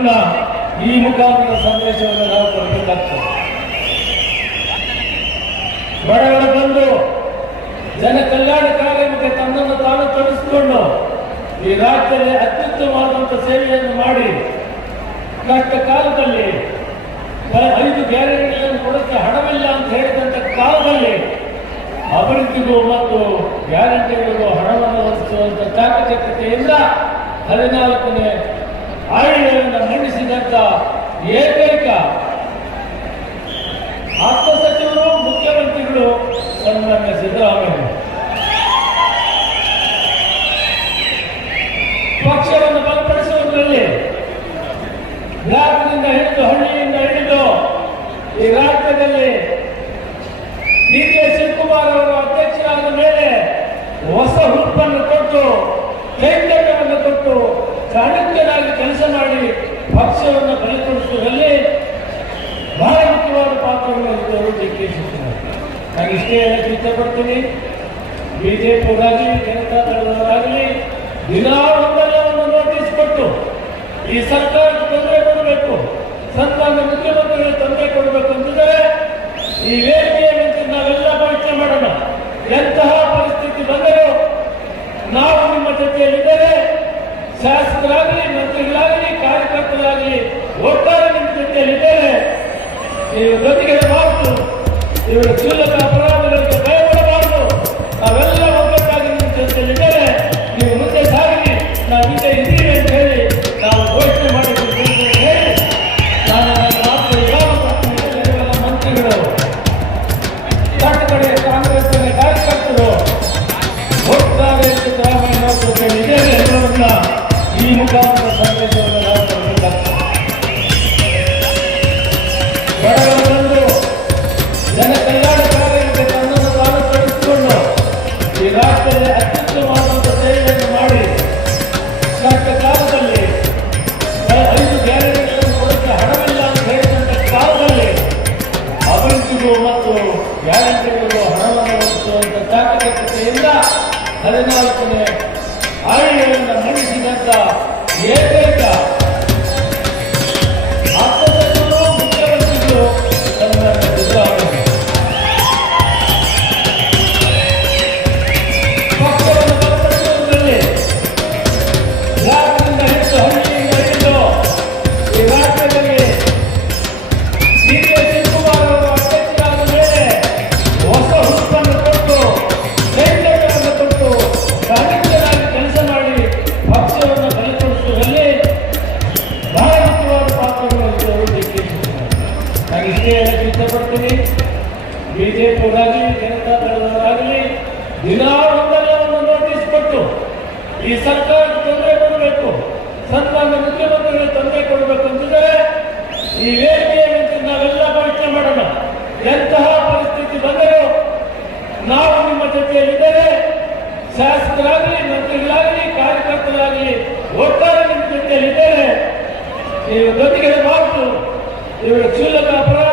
ಕೂಡ ಈ ಮುಖಾಂತರ ಸಂದೇಶವನ್ನು ನಾವು ಕೊಡಬೇಕಾಗ್ತದೆ ಬಡವರ ಬಂದು ಜನ ಕಲ್ಯಾಣ ಕಾರ್ಯಕ್ಕೆ ತನ್ನನ್ನು ತಾನು ತೊಡಿಸಿಕೊಂಡು ಈ ರಾಜ್ಯದಲ್ಲಿ ಅತ್ಯುತ್ತಮವಾದಂಥ ಸೇವೆಯನ್ನು ಮಾಡಿ ಕಷ್ಟ ಕಾಲದಲ್ಲಿ ಐದು ಗ್ಯಾರಂಟಿಗಳನ್ನು ಕೊಡಕ್ಕೆ ಹಣವಿಲ್ಲ ಅಂತ ಹೇಳಿದಂಥ ಕಾಲದಲ್ಲಿ ಅಭಿವೃದ್ಧಿಗೂ ಮತ್ತು ಗ್ಯಾರಂಟಿಗಳಿಗೂ ಹಣವನ್ನು ಒದಗಿಸುವಂಥ ಚಾಕಚಕ್ಯತೆಯಿಂದ ಹದಿನಾಲ್ಕನೇ ಏಕೈಕ ಆಪ್ತ ಸಚಿವರು, ಮುಖ್ಯಮಂತ್ರಿಗಳು ಸನ್ಮಾನ್ಯ ಸಿದ್ದರಾಮಯ್ಯ. ಪಕ್ಷವನ್ನು ಬಲಪಡಿಸುವುದರಲ್ಲಿ ಗ್ರಾಮದಿಂದ ಹಿಡಿದು, ಹಳ್ಳಿಯಿಂದ ಹಿಡಿದು ಈ ರಾಜ್ಯದಲ್ಲಿ ಡಿ ಕೆ ಶಿವಕುಮಾರ್ ಅವರು ಅಧ್ಯಕ್ಷರಾದ ಮೇಲೆ ಹೊಸ ಹುರುಪನ್ನು ಕೊಟ್ಟು ಚೈತನ್ಯವನ್ನು ಕೊಟ್ಟು, ಚಾಣಕ್ಯನಾಗಿ ಕೆಲಸ ಮಾಡಿ ಪಕ್ಷವನ್ನು ಬಲಪಡಿಸುವುದರಲ್ಲಿ ಬಹಳ ಮುಖ್ಯವಾದ ವಹಿಸಿದವರು ಡಿ ಕೆ ನಾನು ಇಷ್ಟೇ ಹೇಳಕ್ಕೆ ಇಷ್ಟಪಡ್ತೀನಿ. ಬಿಜೆಪಿಯವರಾಗಲಿ ಜನತಾದಳದವರಾಗಲಿ ದಿನಾ ಒಂದಲ್ಲವನ್ನು ನೋಟಿಸ್ ಕೊಟ್ಟು ಈ ಸರ್ಕಾರಕ್ಕೆ ತೊಂದರೆ ಕೊಡಬೇಕು, ಸರ್ಕಾರದ ಮುಖ್ಯಮಂತ್ರಿಗಳಿಗೆ ತೊಂದರೆ ಕೊಡಬೇಕು ಅಂತಿದ್ರೆ ಈ ವೇದಿಕೆಯ ನಾವೆಲ್ಲ ಪರೀಕ್ಷೆ ಮಾಡೋಣ ಎಂತಹ ಪರಿಸ್ಥಿತಿ ಬಂದರೂ ನಾವು ನಿಮ್ಮ ಜೊತೆಯಲ್ಲಿದ್ದರೆ ಶಾಸಕರಾಗಲಿ, ಮಂತ್ರಿಗಳಾಗಲಿ, ಕಾರ್ಯಕರ್ತರಾಗಲಿ, ಒಟ್ಟಾರೆ ನಿಮ್ಮ ಜೊತೆಯಲ್ಲಿದ್ದೇನೆ ನೀವು ಜೊತೆಗೆ ಇರಬಾರದು ಇವರ ಕ್ಷುಲ್ಲಕ ಅಪರಾಧಗಳಿಗೆ ಭಯಪಡಬಾರದು ನಾವೆಲ್ಲ ಒಗ್ಗಟ್ಟಾಗಿ ನಿಮ್ಮ ಜೊತೆಯಲ್ಲಿದ್ದೇನೆ ನೀವು ಮುಂದೆ ಸಾಗಿ ನಾವು ಹಿಂದೆ ಇದ್ದೀವಿ ಅಂತ ಹೇಳಿ ನಾವು ಘೋಷಣೆ ಮಾಡಿದ್ದೀವಿ. ಅಭಿವೃದ್ಧಿಗೂ ಮತ್ತು ಗ್ಯಾರಂಟಿಗಳಿಗೂ ಹಣವನ್ನು ಒದಗಿಸುವಂಥ ಚಾಕಚಕ್ಯತೆಯಿಂದ ಹದಿನಾಲ್ಕನೇ ಆಯ್ಕೆಯನ್ನು ಮಂಡಿಸಿದಂಥ ಏಕೈಕ ಹೇಳಕ್ಕೆ ಇಷ್ಟಪಡ್ತೀನಿ ಬಿಜೆಪಿಯವರಾಗಲಿ ಜನತಾದಳದವರಾಗಲಿ ದಿನಾ ಒಂದಲ್ಲವನ್ನು ನೋಟಿಸ್ ಕೊಟ್ಟು ಈ ಸರ್ಕಾರಕ್ಕೆ ತೊಂದರೆ ಕೊಡಬೇಕು. ಸನ್ಮಾನ್ಯ ಮುಖ್ಯಮಂತ್ರಿಗಳಿಗೆ ತೊಂದರೆ ಕೊಡಬೇಕು ಅಂತಿದ್ರೆ ಈ ವೇದಿಕೆಯ ನಿಂತು ನಾವೆಲ್ಲ ಪರೀಕ್ಷೆ ಮಾಡೋಣ. ಎಂತಹ ಪರಿಸ್ಥಿತಿ ಬಂದರೂ ನಾವು ನಿಮ್ಮ ಜೊತೆಯಲ್ಲಿದ್ದೇವೆ. ಶಾಸಕರಾಗಲಿ, ಮಂತ್ರಿಗಳಾಗಲಿ, ಕಾರ್ಯಕರ್ತರಾಗಲಿ, ಒಟ್ಟಾರೆ ನಿಮ್ಮ ಜೊತೆಯಲ್ಲಿದ್ದೇವೆ. ನೀವು ಜೊತೆಗೆ ಮಾತು. ಇವರ ಕ್ಷುಲ್ಲಕ ಅಪರಾಧಗಳಿಗೆ